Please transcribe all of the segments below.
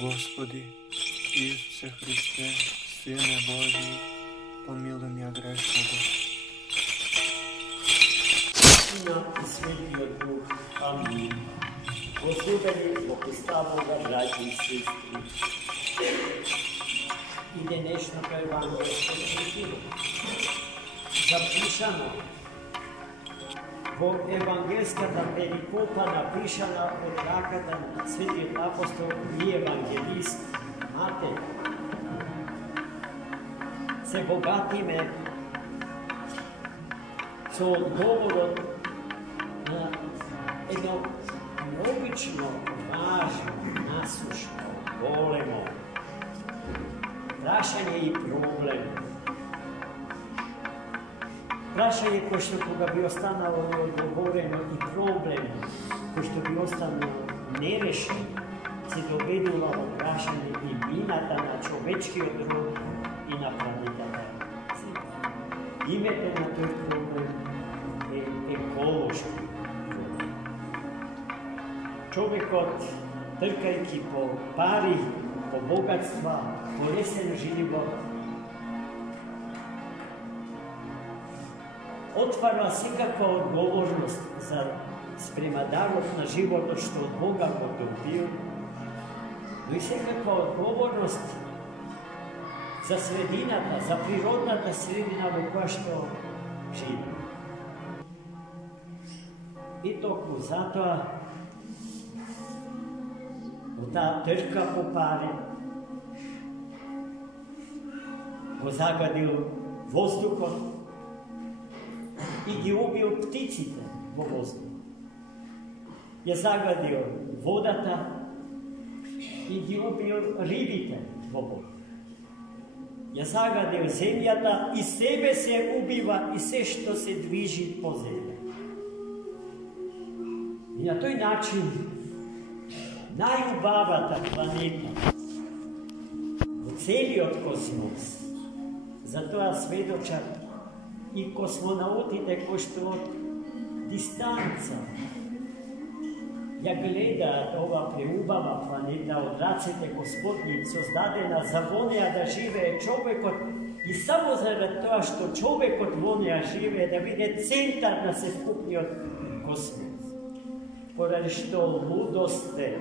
Господи, Isuse Hriste, Sine Božji, pomiluj mja grešnoga. Sina i Svetio Duh. Amin. Возлюбени во Христа Бога, браќи и сестри, и денешното евангелско четиво, запишано во евангелската перикопа, напишана од раката на светиот апостол и евангелист Матеј. Се богатиме со одговорот на едно необично, важно, насушно, големо прашање и проблем. Прашање кој што кога би останало неодговорено и проблем кој што би останало нерешен, се доведува во прашање и бината на човечкиот род и на планетата. Името на тој проблем е еколошки. Човекот, тркајќи по пари, по богатства, по лесен живот, отварва секаква одговорност за спрема дарот на животот што од Бога го добил, но и секаква одговорност за средината, за природната средина во која што живи. И токму затоа во таа трка по пари го загадил воздухот и ги убил птиците во воздух. Ја загадил водата и ги убил рибите во вода. Ја загадил земјата и себе се убива и се што се движи по земја. И на тој начин најубавата планета во целиот космос, затоа сведочат и космонаутите кои што од дистанца ја гледаат ова преубава планета од рацете Господни, создадена за во неа да живее човекот и само заради тоа што човекот во неа живее да биде центар на севкупниот космос. Поради што лудосте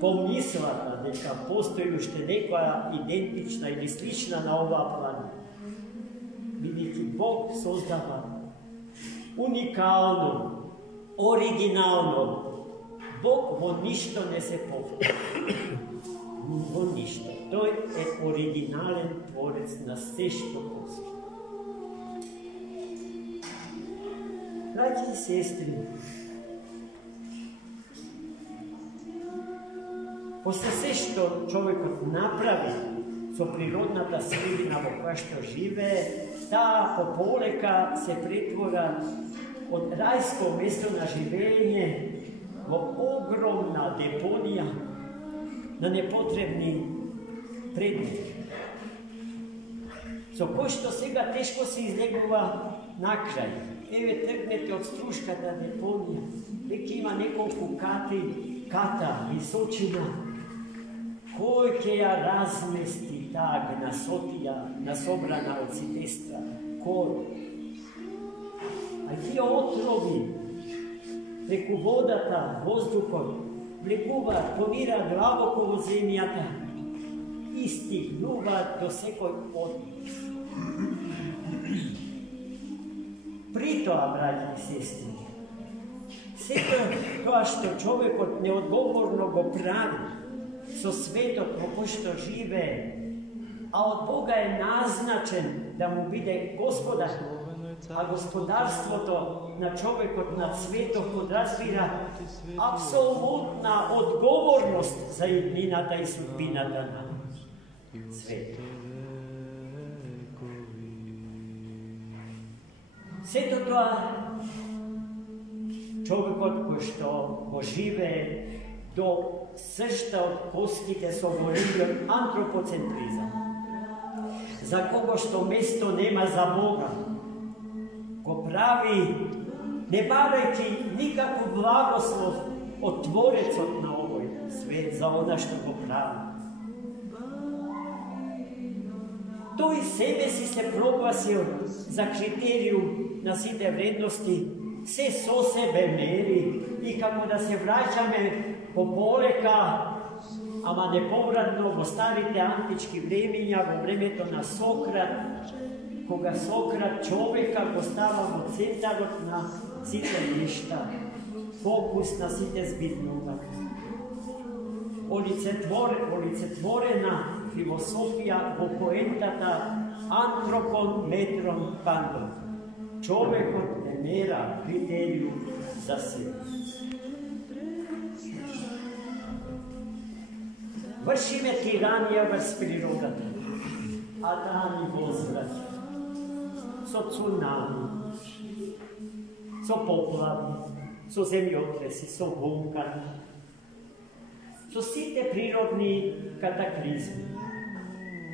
помислата дека постои уште некоја идентична или слична на оваа планета. Бидејќи Бог создава уникално, оригинално, Бог во ништо не се повтори. Во ништо. Тој е оригинален творец на се што постои. Браќи и сестри, после се што човекот направи со природната средина во која што живее, таа пополека се претвора од рајско место на живење во огромна депонија на непотребни предмети, со кој што сега тешко се излегува накрај. Еве тргнете од струшката депонија, веќе има неколку ката, височина. Кој ќе ја размести таа гнасотија насобрана од сите страни? Кој? А тие отрови преку водата, воздухот, влегуваат, понираат длабоко во земјата и стигнуваат до секој однос. При тоа, браќи и сестри, сето тоа што човекот неодговорно го прави со светот во кој што живее, а од Бога е назначен да му биде господар, а господарството на човекот над светот подразбира апсолутна одговорност за иднината и судбината на светот. Сето тоа човекот кој што го живее до сршта од костите со големиот антропоцентризам, за кого што место нема за Бога, го прави не барајќи никаков благослов од Творецот на овој свет. svet za ona što go pravi. To iz sebe si se proglasil za kriteriju na site vrednosti, se so sebe meri i kako da se vraćame po poleka, ama nepovratno v starite antički vremenja, v vremeto na Sokrat, koga Sokrat čoveka postava v centar na site ništa, fokus na site zbitnoga. Olicetvorena filosofija v poentata antropon metron pandon. Čovekot ne mera kriteriju za sebe. Vršime tiranija vrst prirodata, a dani vozvrati. So tsunami, so poplavi, so zemljotresi, so vulkani, so site prirodni kataklizmi.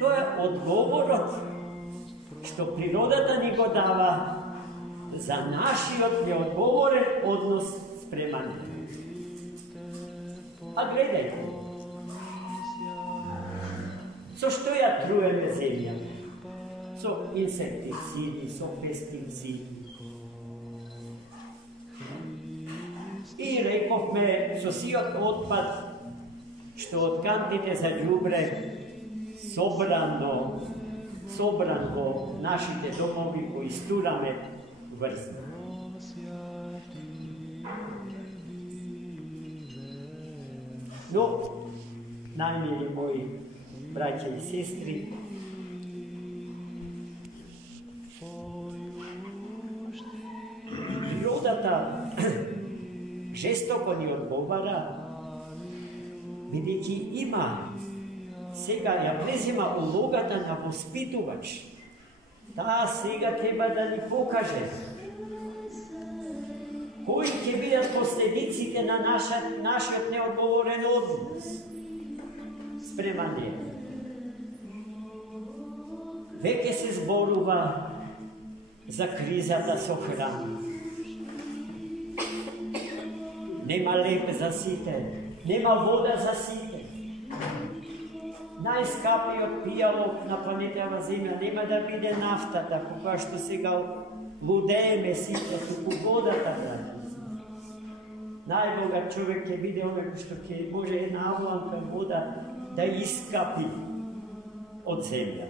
To je odgovorot što prirodata ni go dava za naši neodgovoren odnos sprema njim. A gledajte, so što ja trujeme zemljame, so insekticidi, so pesticidi. I rekov me, so si otpad, što odkantite za đubre, sobrano našite domovi koji sturame vrste. No, najmili moji braće i sestri, prirodata žestoko ni odgovara, vidjeti ima сега ја влезема улогата на воспитувач. Таа сега треба да ни покаже кои ќе бидат последиците на нашиот неодговорен однос спрема неја. Веќе се зборува за кризата со храна. Нема леп за сите, нема вода за сите. Најскапиот пијалок на планетава Земја нема да биде нафтата, кога што сега лудееме сите, туку водата да. Најбогат човек ќе биде оној што ќе може една авланка вода да искапи од земја.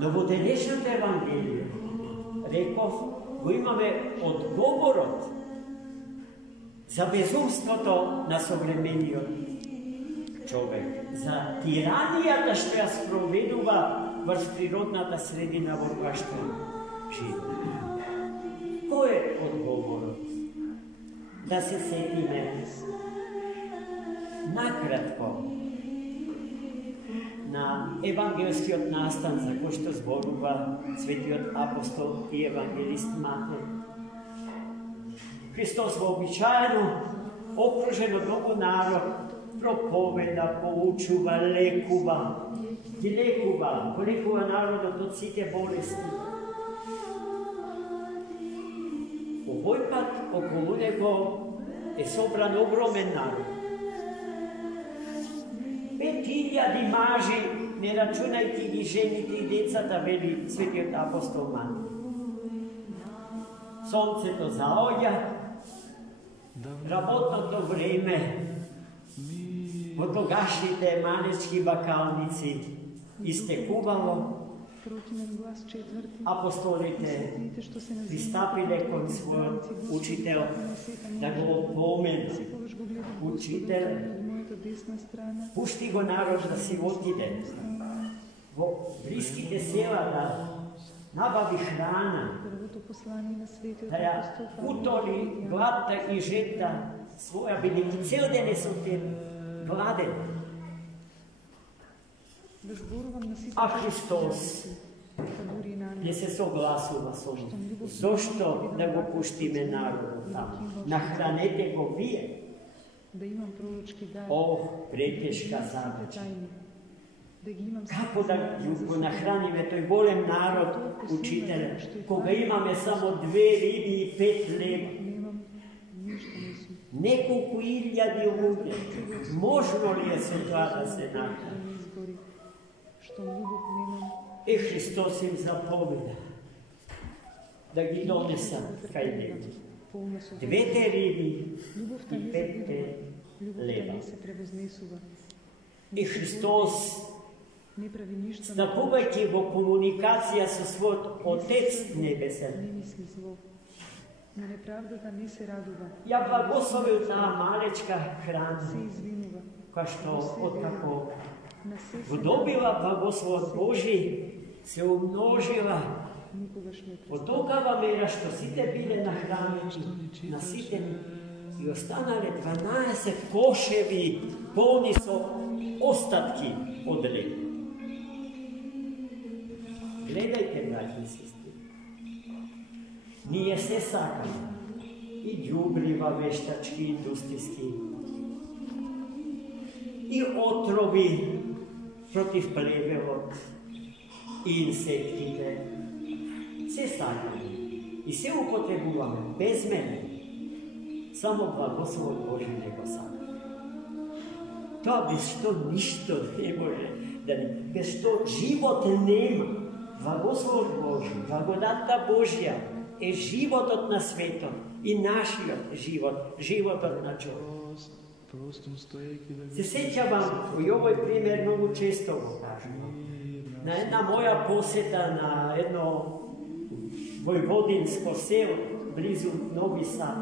Но во денешното Евангелие, реков, го имаме одговорот за безумството на современиот човек, за тиранијата што ја спроведува врз природната средина во која што живе. Кој е одговорот? Да се сетиме накратко на евангелскиот настан за кој што зборува светиот апостол и евангелист Матеј. Христос вообичаено, окружен од многу народ, проповеда, поучува, лекува. Ги лекува народот од сите болести. Овој пат околу него е собран огромен народ. 5000 мажи, не рачунајќи ги жените и децата, вели светиот апостол Матеј. Сонцето заоѓа, работното време, во тогашните манечки бакалници истекувало, апостолите пристапиле кон својот учител да го опоменат. Учител, пушти го народ да си отиде во блиските села да набави храна, да ја утоли гладта и жедта своја, бидејќи цел ден е сутен гладен. А Христос не се согласува со него. Зошто да го пуштиме народот таму? Нахранете го вие. О, претешка задача. Како да го нахраниме тој голем народ, учителе, кога имаме само 2 риби и 5 лева? nekoliko hiljadi ljudi. Možno li je se това да се направи? И Христос им заповеда да ги донесат кај него. 2 риби и 5 лева. И Христос, стапувајќи во комуникација со својот Отец Небесен, ја благословил таа малечка храна, која што откако го добила благословот Божи, се умножила од толкова мера што сите биле нахранети, наситени и останале 12 кошеви полни со остатки од леб. Гледајте, браќи и сестри, ние се сакаме и ѓубрива вештачки индустријски и отрови против плевелот и инсектите. Се сакаме и се употребуваме без мене. Само благословот Божи не го сака. Тоа без што ништо не може да ни, без што живот нема. Благословот Божи, благодатта Божја е животот на светот и нашиот живот, животот на човек. Се сеќавам, и овој пример многу често го кажувам, на една моја посета на едно војводинско село близу Нови Сад.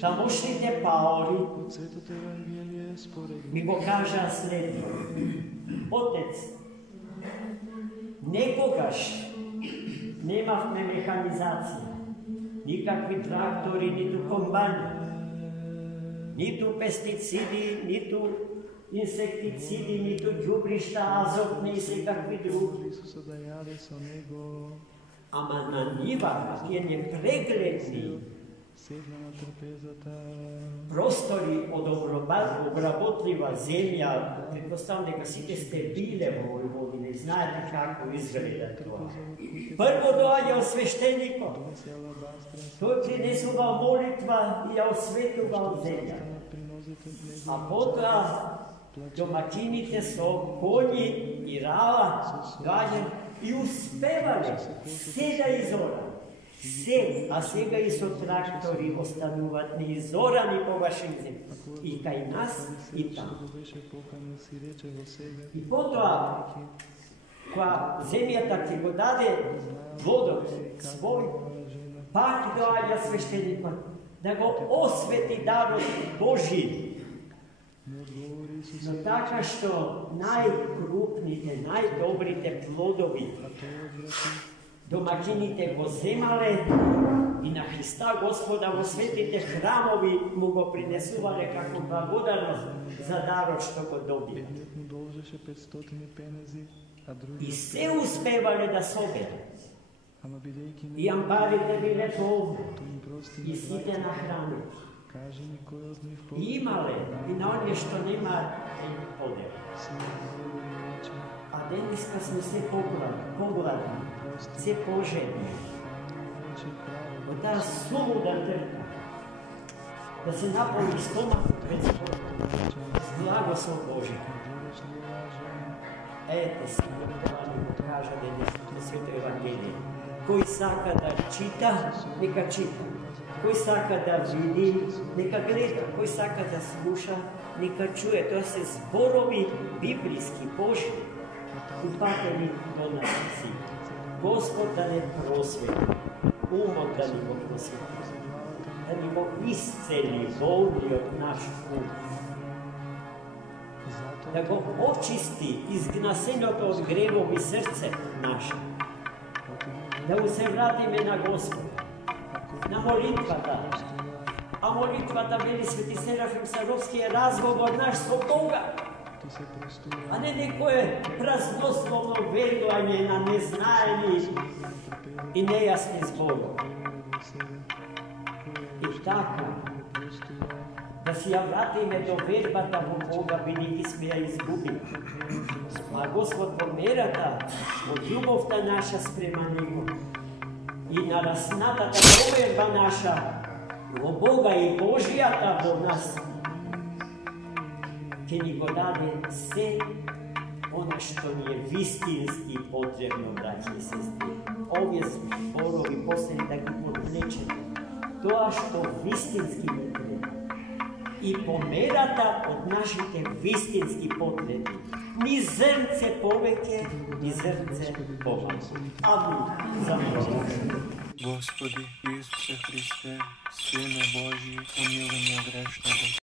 Тамошните паори ми го кажаа следно: Отец, некогаш немавме механизација, никакви трактори, ниту комбани, ниту пестициди, ниту инсектициди, ниту ѓубришта, азотни и секакви други. Ама на нива, тие непрегледни простори од обработлива земја, предпоставам дека сите сте биле во Војводина и знаете како изгледа тоа. Прво доаѓа свештеникот, тој принесува молитва и ја осветува земја. А потоа домакините со коњи и рала доаѓа и успевале се да изорат. Се, а сега и со трактори остануваат неизорани по вашим земја. И кај нас, и таму. И потоа, кога земјата ќе го даде плодот свој, пак доаѓа свештеникот да го освети дарот Божи. Но така што најкрупните, најдобрите плодови домакините го земале и на Христа Господа во светите храмови му го принесувале како благодарност за дарот што го добија. И се успевале да соберат. И амбарите биле полни, и сите нахранети. И имале и на оние што нема подел. А денеска сме се погладни, се пожедни. Од таа слобода трка, да се наполни стомакот пред с благослов Божи. Ете се, тоа ни го кажа денес на Свето Евангелие. Кој сака да чита, нека чита. Кој сака да види, нека гледа. Кој сака да слуша, нека чуе. Тоа се зборови библиски, Божи, упатени до нас си. Господ да не просвети, умот да ни го просвети, да ни го исцели болниот наш ум, да го очисти изгнасеното од гревови срце наше, да му се вратиме на Господ, на молитвата. А молитвата, вели Свети Серафим Саровски, е разговор наш со Бога, а не некое празнословно верување на незнаени и нејасни зборови. И така, да си ја вратиме до вербата во Бога, бидејќи сме ја изгубили. А Господ во мерата, од љубовта наша спрема Него и на раснатата доверба наша, Во Бога и Божията во нас ќе ни го даде се она што ни е вистински потребно, браќи и сестри. Овие зборови последни да ги подвлечеме. Тоа што вистински ни треба. И померата од нашите вистински потреби. Ни зрнце повеќе, ни зрнце помалку. Амин. За Бога. Господи Исусе Христе, Сине Божий, помилуй меня грешного.